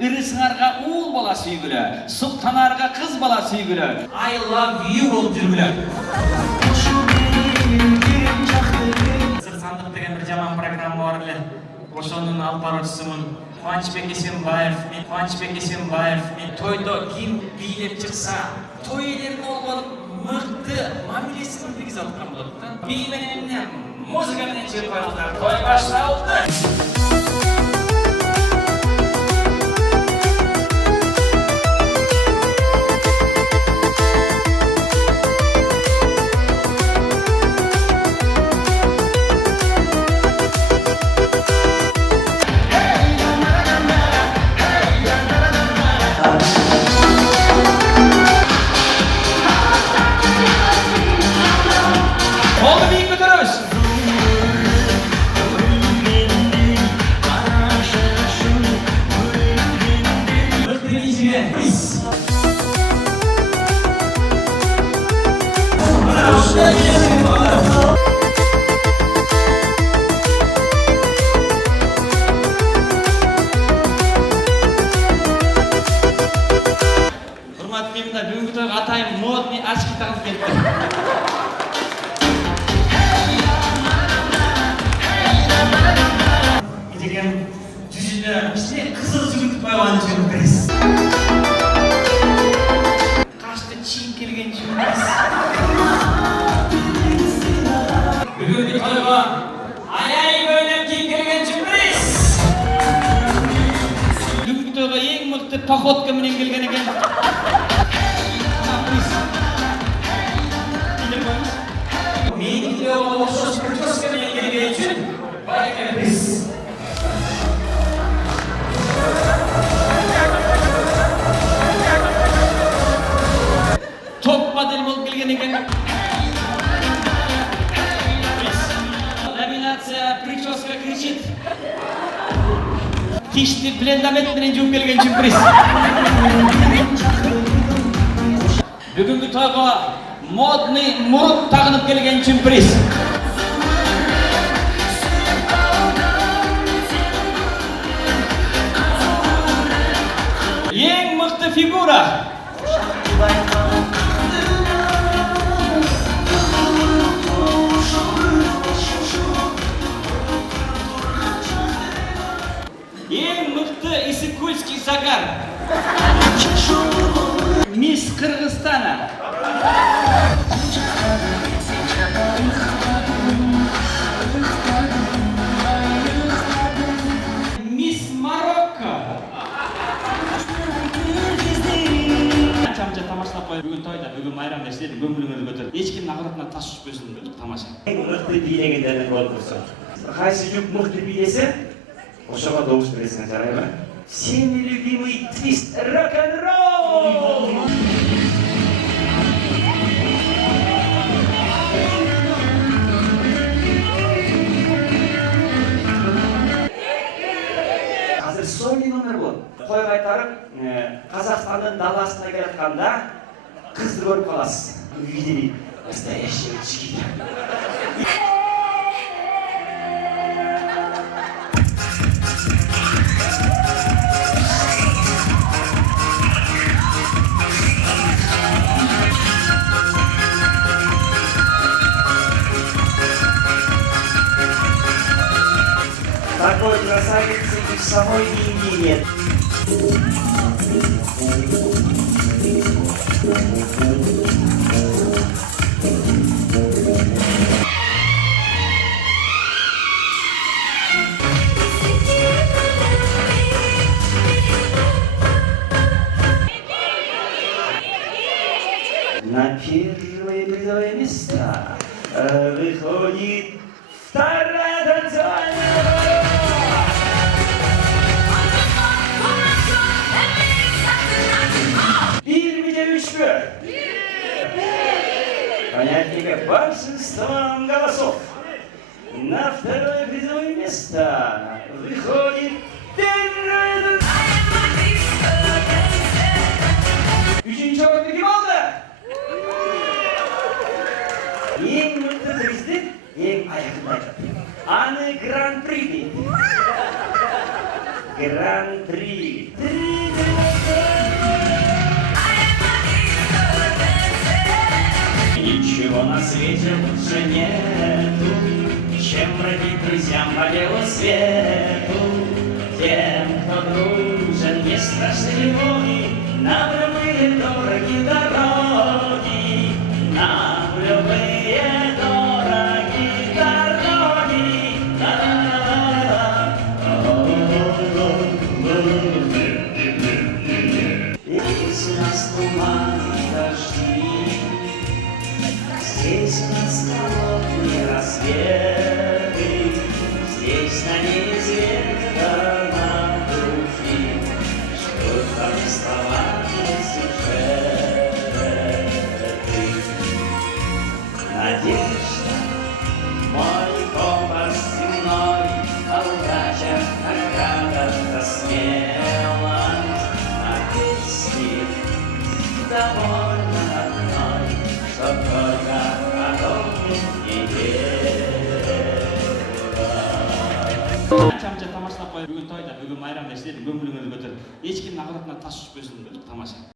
Irısınarga uğul bala süygülü, Sultanarga kız bala süygülü. I love you olup жүргүлө. Сыр сандык деген bir жаман программа бар эле. Ошонун алып баруучусумун. Кубанычбек Эсенбаев, мен тойдо ким бийлеп чыкса, той элерин болгон мыкты мамилесин киргизе аткан болот да. Би менен эмне музыка менен чыгып коюңуздар. Той башталды. Бүгүнкү тойго атайын модный очки тагып келди. Деген жүзүнө ичине кызыл жүгүртүп койгон жумбиз. Кашты чийим келген жумбиз. Бүгүнкү тойго аяй бөлөп кийим келген жумбиз. Бүгүнкү тойго эң мыкты походка менен келген экен. Meni videoga o'xshash prическа bilan kelgani uchun barakamiz. Top model bo'lib kelgan ekan. Laminatsiya прическа кричит. Tishni blendament bilan juvib kelgan jumpriz. Bugungi to'yga modный murut tag'inib kelgan jumpriz. Eng mıqti figura. Eng mıqti Isyk-Kulskiy Zagar. Miss Qirg'izistana. Miss Marokko. Çamca tamashlab qo'yib, bugun to'yda, bugun bayramda ishladim, ko'nglingizni ko'tarib. Hech kim nag'ratdan tash tushmasin tamasha. Eng mıqti biylaganlardan bo'lib tursin. Qaysi jup mıqti biylasa, o'shaga dovus berasizlar, jaraymi? Семи любимый твист рок-н-ролл! Hazır soli номер bu. Qo'y qaytarib, Qozog'istonning dalasına kelayotganda qizni ko'rib qolasiz. Видели настоящего чикита. Такой красавицы и в самой Индии нет. На первое призовое место выходит вторая танцевальная. Понятнее большинством голосов. На второе призовое место выходит Üçüncü orada kim oldu? Ең мықты президент, ең аяқындайды. Аны Гран-при дейді. Гран-при. свете лучше нету, чем бродить друзьям по белу свету. Тем, кто дружен, не страшны любви, нам любые дороги дороги, нам любые дороги дороги. Здесь у нас туман и дожди, здесь у нас холодные рассветы, здесь на небе зеркало духи, ждут повествования сюжеты. Надежда, мой компас земной, а удача, награда за смелость. А песни довольно одной, что только о том не дело. Анча тамашалап коюп бүгүн тойда, бүгүн майрамда силердин көңүлүңөрдү көтөрүп, эч кимдин акыбатына таш түшпөсүн тамаша.